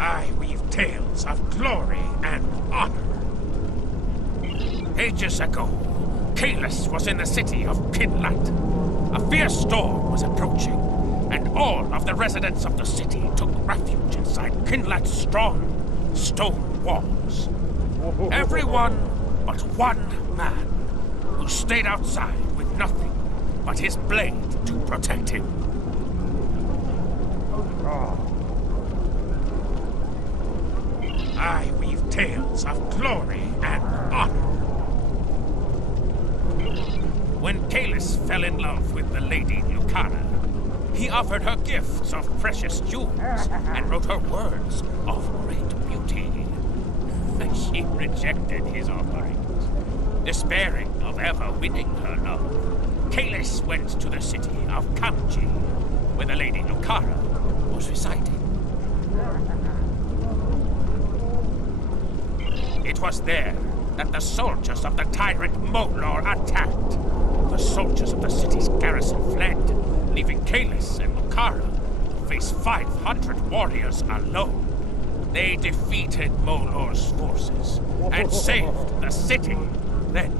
I weave tales of glory and honor. Ages ago, Kalis was in the city of Kinlat. A fierce storm was approaching, and all of the residents of the city took refuge inside Kinlat's strong stone walls. Everyone but one man, who stayed outside with nothing but his blade to protect him. I weave tales of glory and honor. When Kalis fell in love with the Lady Lucara, he offered her gifts of precious jewels and wrote her words of great beauty. She rejected his offerings. Despairing of ever winning her love, Kalis went to the city of Kamji, where the Lady Lucara was residing. It was there that the soldiers of the tyrant Molor attacked. The soldiers of the city's garrison fled, leaving Kalis and Lucara to face 500 warriors alone. They defeated Molor's forces and saved the city. Then,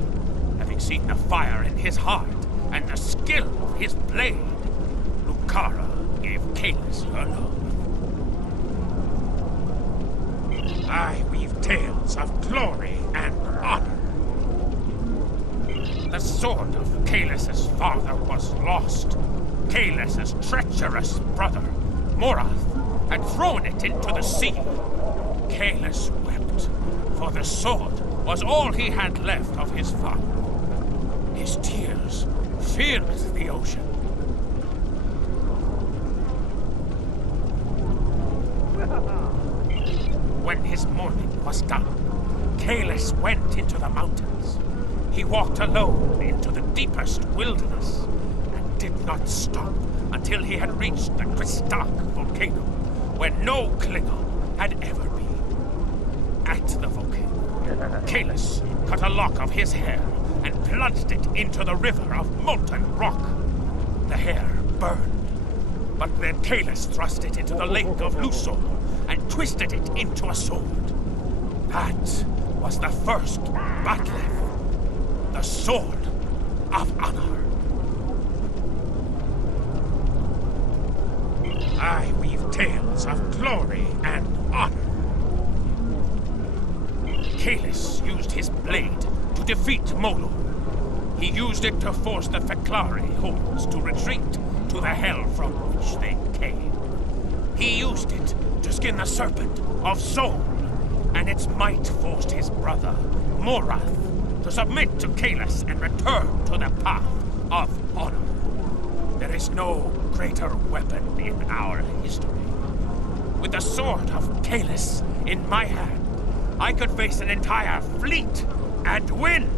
having seen the fire in his heart and the skill of his blade, Lucara gave Kalis her love. I weave tales of glory and honor. The sword of Kalis' father was lost. Kalis' treacherous brother, Morath, had thrown it into the sea. Kalis wept, for the sword was all he had left of his father. His tears filled the ocean. When his mourning was done, Kalis went into the mountains. He walked alone into the deepest wilderness and did not stop until he had reached the Kristak volcano, where no Klingon had ever been. At the volcano, Kalis cut a lock of his hair and plunged it into the river of molten rock. The hair burned, but then Kalis thrust it into the lake of Lusor and twisted it into a sword. That was the first battle. The Sword of Honor. I weave tales of glory and honor. Kalis used his blade to defeat Molor. He used it to force the Feklari hordes to retreat to the hell from which they came. He used it to skin the serpent of Sol, and its might forced his brother, Morath, to submit to Kalis and return to the path of honor. There is no greater weapon in our history. With the sword of Kalis in my hand, I could face an entire fleet and win.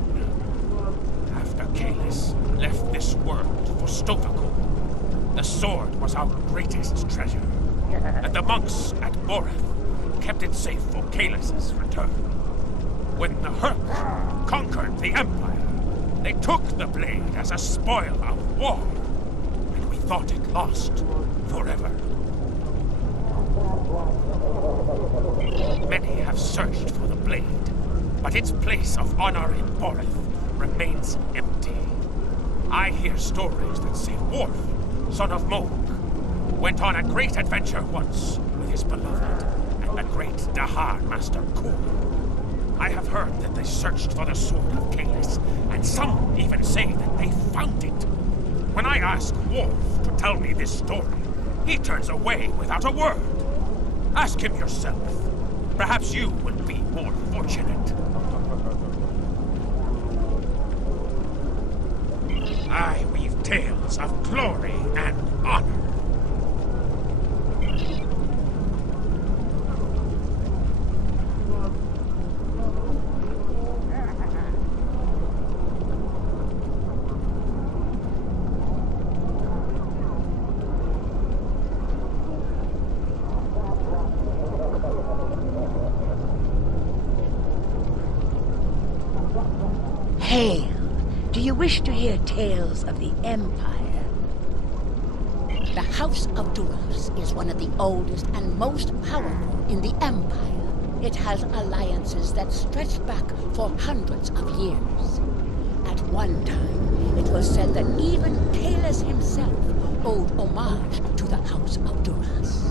After Kalis left this world for Stovall, the sword was our greatest treasure, and the monks at Boreth kept it safe for Kalis' return. When the Hurk conquered the Empire, they took the blade as a spoil of war, and we thought it lost forever. Many have searched for the blade, but its place of honor in Boreth remains empty. I hear stories that say Worf, son of Moog, went on a great adventure once with his beloved and the great Dahar Master Kul. I have heard that they searched for the sword of Kalis, and some even say that they found it. When I ask Worf to tell me this story, he turns away without a word. Ask him yourself. Perhaps you will be more fortunate. I weave tales of glory and honor. Hail! Do you wish to hear tales of the Empire? The House of Duras is one of the oldest and most powerful in the Empire. It has alliances that stretch back for hundreds of years. At one time, it was said that even Kalis himself owed homage to the House of Duras.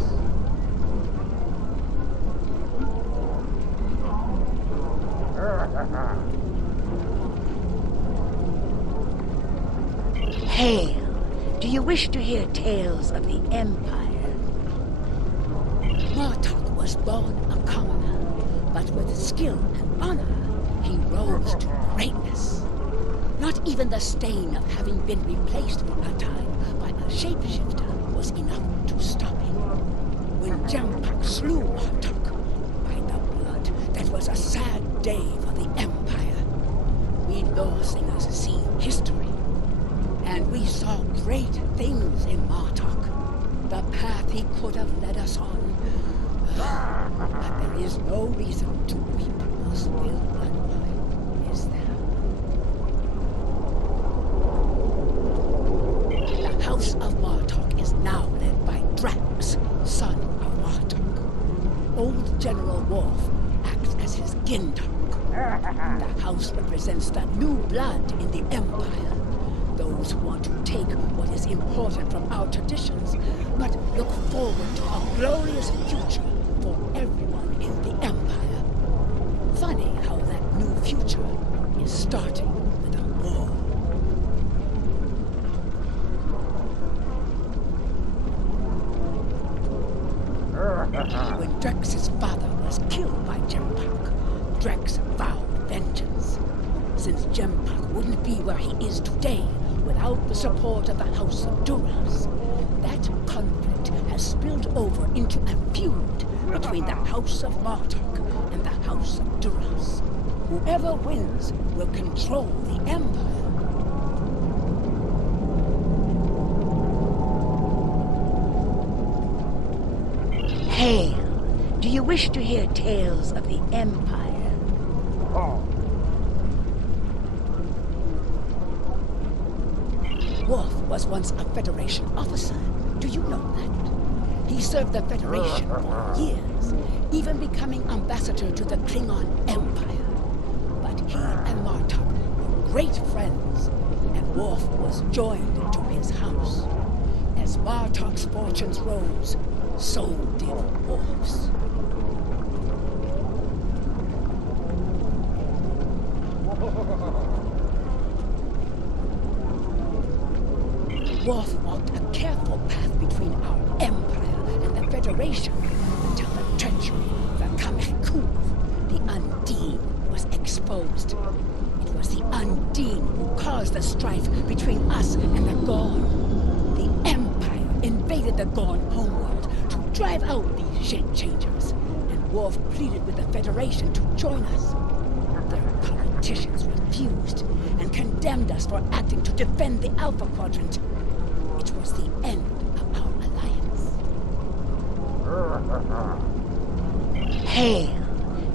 Hail! Do you wish to hear tales of the Empire? Martok was born a commoner, but with skill and honor, he rose to greatness. Not even the stain of having been replaced for a time by a shapeshifter was enough to stop him. When Jempak slew Martok, by the blood, that was a sad day for the Empire. We Lawsingers see history, and we saw great things in Martok. The path he could have led us on. But there is no reason to weep or spill blood wine, is there? The House of Martok is now led by Drax, son of Martok. Old General Worf acts as his Gintok. The house represents the new blood in the Empire. Those who want to take what is important from our traditions, but look forward to a glorious future for everyone in the Empire. Funny how that new future is starting with a war. When Drex's father was killed by Jempak, Drex vowed vengeance. Since Jempak wouldn't be where he is today without the support of the House of Duras, that conflict has spilled over into a feud between the House of Martok and the House of Duras. Whoever wins will control the Empire. Hail! Do you wish to hear tales of the Empire? Worf was once a Federation officer. Do you know that? He served the Federation for years, even becoming ambassador to the Klingon Empire. But he and Martok were great friends, and Worf was joined to his house. As Martok's fortunes rose, so did Worf's. Worf walked a careful path between our Empire and the Federation until the treachery of the Kamekuv, the Undine, was exposed. It was the Undine who caused the strife between us and the Gorn. The Empire invaded the Gorn homeworld to drive out these shape-changers, and Worf pleaded with the Federation to join us. Their politicians refused and condemned us for acting to defend the Alpha Quadrant. It was the end of our alliance. Hail!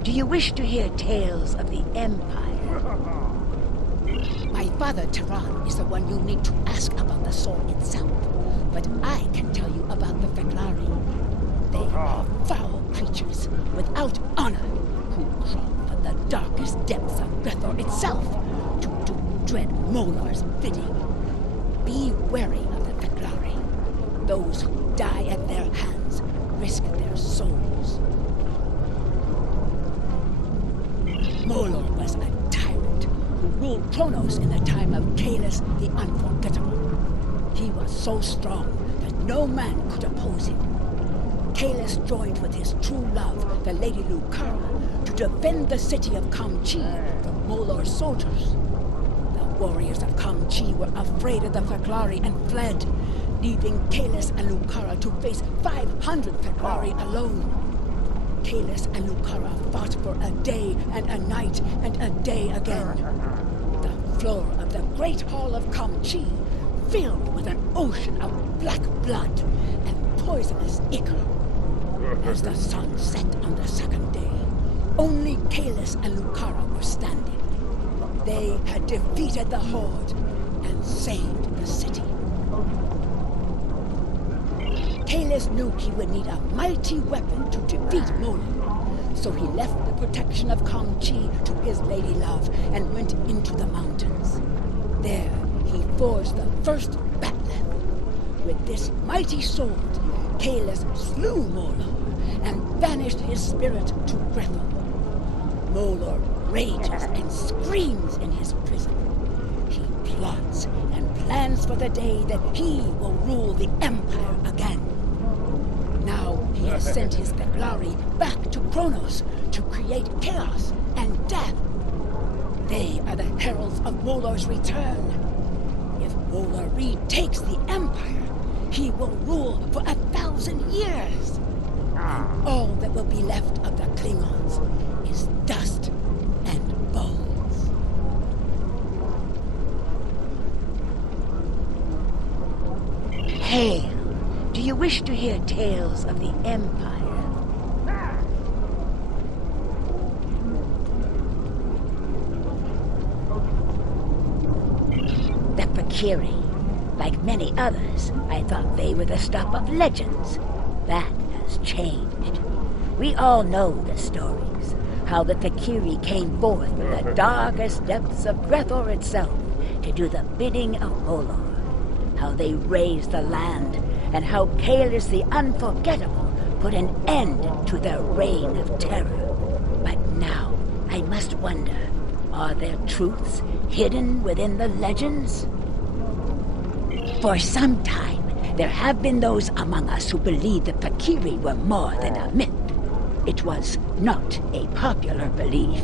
Do you wish to hear tales of the Empire? My father, Tehran, is the one you need to ask about the sword itself. But I can tell you about the Feklari. They are foul creatures without honor who crawl from the darkest depths of Grethor itself to do dread Molar's bidding. Be wary of the Feklari. Those who die at their hands risk their souls. Molor was a tyrant who ruled Kronos in the time of Kalis the Unforgettable. He was so strong that no man could oppose him. Kalis joined with his true love, the Lady Lucara, to defend the city of Kamchi from Molor's soldiers. The warriors of Kamchi were afraid of the Feklari and fled, leaving Kalis and Lucara to face 500 Feklari alone. Kalis and Lucara fought for a day and a night and a day again. The floor of the Great Hall of Kamchi filled with an ocean of black blood and poisonous ichor. As the sun set on the second day, only Kalis and Lucara were standing. They had defeated the Horde and saved the city. Kalis knew he would need a mighty weapon to defeat Molo. So he left the protection of Kong Chi to his lady love and went into the mountains. There, he forged the first Batleth. With this mighty sword, Kalis slew Molo and banished his spirit to Grethel. Molo rages and screams in his prison. He plots and plans for the day that he will rule the Empire again. Now he has sent his Feklari back to Kronos to create chaos and death. They are the heralds of Molo's return. If Molo retakes the Empire, he will rule for 1,000 years. And all that will be left of the Klingons is dust and bones. Hail! Do you wish to hear tales of the Empire? The Fakiri. Like many others, I thought they were the stuff of legends. That has changed. We all know the stories. How the Fakiri came forth from the darkest depths of Grethor itself to do the bidding of Molor. How they raised the land, and how Kalis the Unforgettable put an end to their reign of terror. But now, I must wonder, are there truths hidden within the legends? For some time, there have been those among us who believe the Fakiri were more than a myth. It was not a popular belief.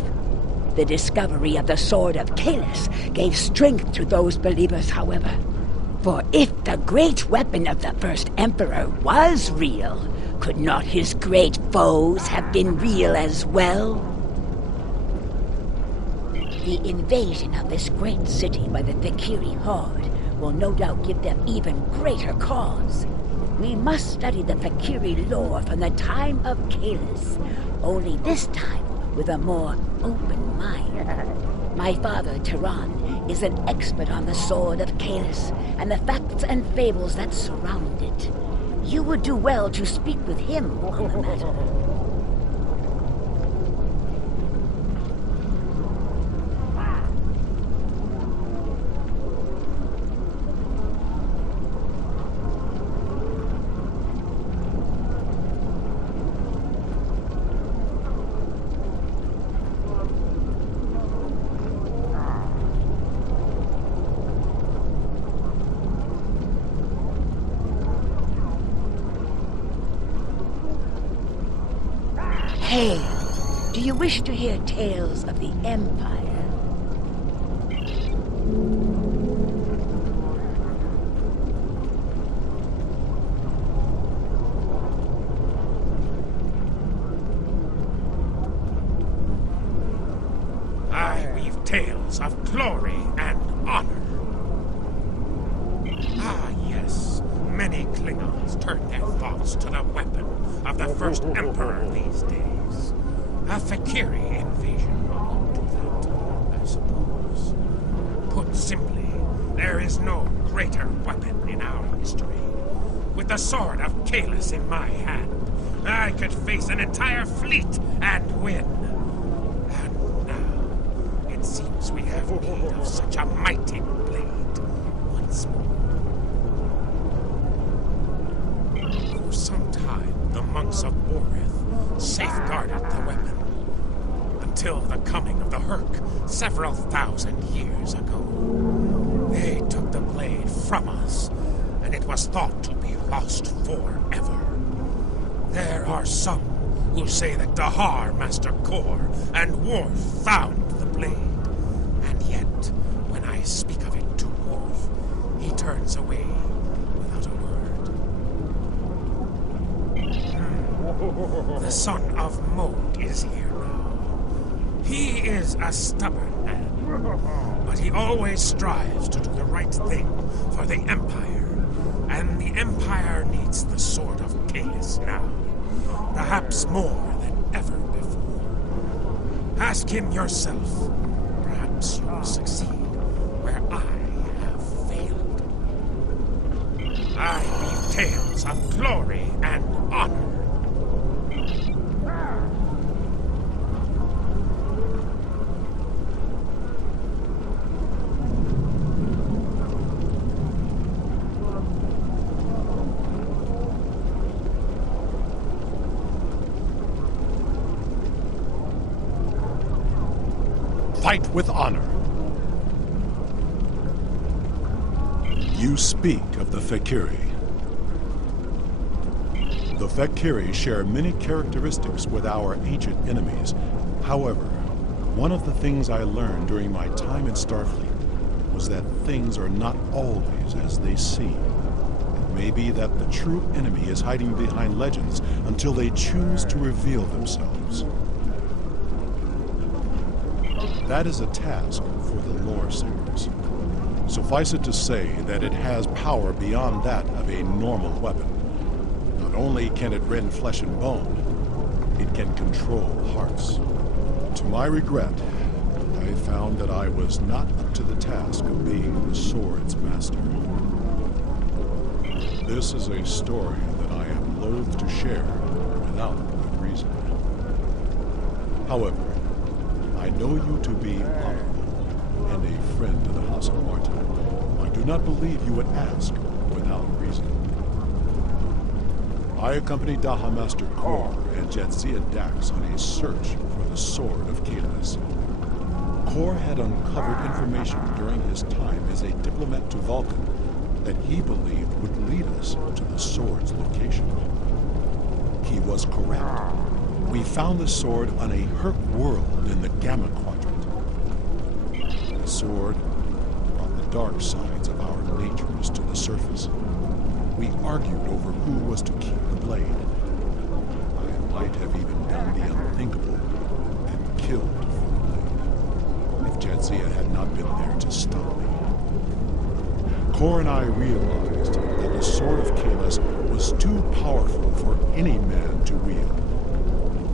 The discovery of the Sword of Kalis gave strength to those believers, however. For if the great weapon of the first Emperor was real, could not his great foes have been real as well? The invasion of this great city by the Fakiri horde will no doubt give them even greater cause. We must study the Fakiri lore from the time of Kalis, only this time with a more open mind. My father, Tehran, is an expert on the Sword of Kalis and the facts and fables that surround it. You would do well to speak with him on the matter. Hail! Do you wish to hear tales of the Empire? I weave tales of glory and honor. Ah, yes. Many Klingons turn their thoughts to the weapon of the first Emperor these days. A Fakiri invasion will do that, I suppose. Put simply, there is no greater weapon in our history. With the Sword of Kalis in my hand, I could face an entire fleet and win. And now, it seems we have need of such a mighty blade once more. For some time, the monks of Boreth safeguarded the weapon until the coming of the Herc several thousand years ago. They took the blade from us, and it was thought to be lost forever. There are some who say that Dahar, Master Kor, and Worf found the blade, and yet, when I speak of it to Worf, he turns away without a word. The son of Mod is here now. He is a stubborn man, but he always strives to do the right thing for the Empire. And the Empire needs the Sword of Kalis now, perhaps more than ever before. Ask him yourself. Perhaps you will succeed where I have failed. I weave tales of glory and honor. Fight with honor. You speak of the Fakiri. The Fakiri share many characteristics with our ancient enemies. However, one of the things I learned during my time in Starfleet was that things are not always as they seem. It may be that the true enemy is hiding behind legends until they choose to reveal themselves. That is a task for the lore singers. Suffice it to say that it has power beyond that of a normal weapon. Not only can it rend flesh and bone, it can control hearts. To my regret, I found that I was not up to the task of being the sword's master. This is a story that I am loath to share without good reason. However, I know you to be honorable and a friend to the House of Martin. I do not believe you would ask without reason. I accompanied Daha Master Kor and Jadzia Dax on a search for the Sword of Kahless. Kor had uncovered information during his time as a diplomat to Vulcan that he believed would lead us to the sword's location. He was correct. We found the sword on a Herc world in the Gamma Quadrant. The sword brought the dark sides of our natures to the surface. We argued over who was to keep the blade. I might have even done the unthinkable and killed for the blade, if Jadzia had not been there to stop me. Kor and I realized that the Sword of Kahless was too powerful for any man to wield.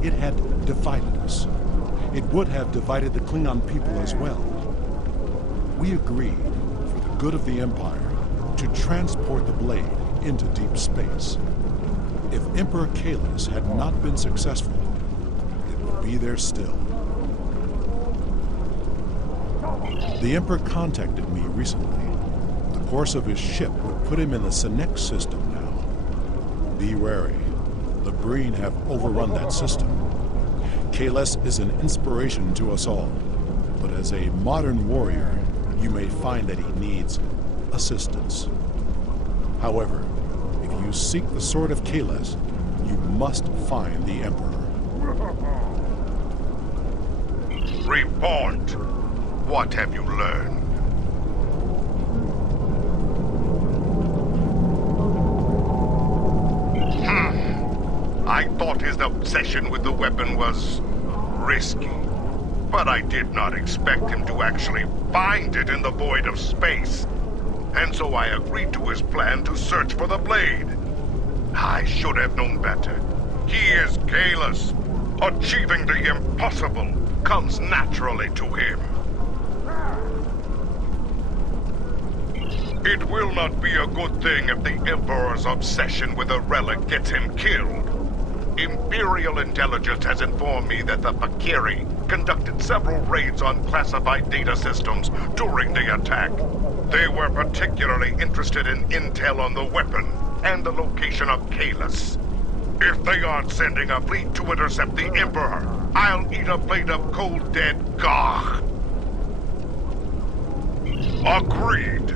It had divided us. It would have divided the Klingon people as well. We agreed, for the good of the Empire, to transport the blade into deep space. If Emperor Kahless had not been successful, it would be there still. The Emperor contacted me recently. The course of his ship would put him in the Senex system now. Be wary. The Breen have overrun that system. Kahless is an inspiration to us all, but as a modern warrior, you may find that he needs assistance. However, if you seek the Sword of Kahless, you must find the Emperor. Report! What have you learned? I thought his obsession with the weapon was risky, but I did not expect him to actually find it in the void of space. And so I agreed to his plan to search for the blade. I should have known better. He is Kahless. Achieving the impossible comes naturally to him. It will not be a good thing if the Emperor's obsession with the relic gets him killed. Imperial intelligence has informed me that the Fakiri conducted several raids on classified data systems during the attack. They were particularly interested in intel on the weapon and the location of Kahless. If they aren't sending a fleet to intercept the Emperor, I'll eat a plate of cold dead gagh. Agreed.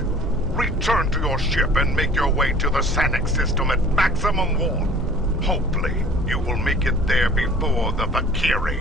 Return to your ship and make your way to the Senex system at maximum warp. Hopefully, you will make it there before the Fakiri.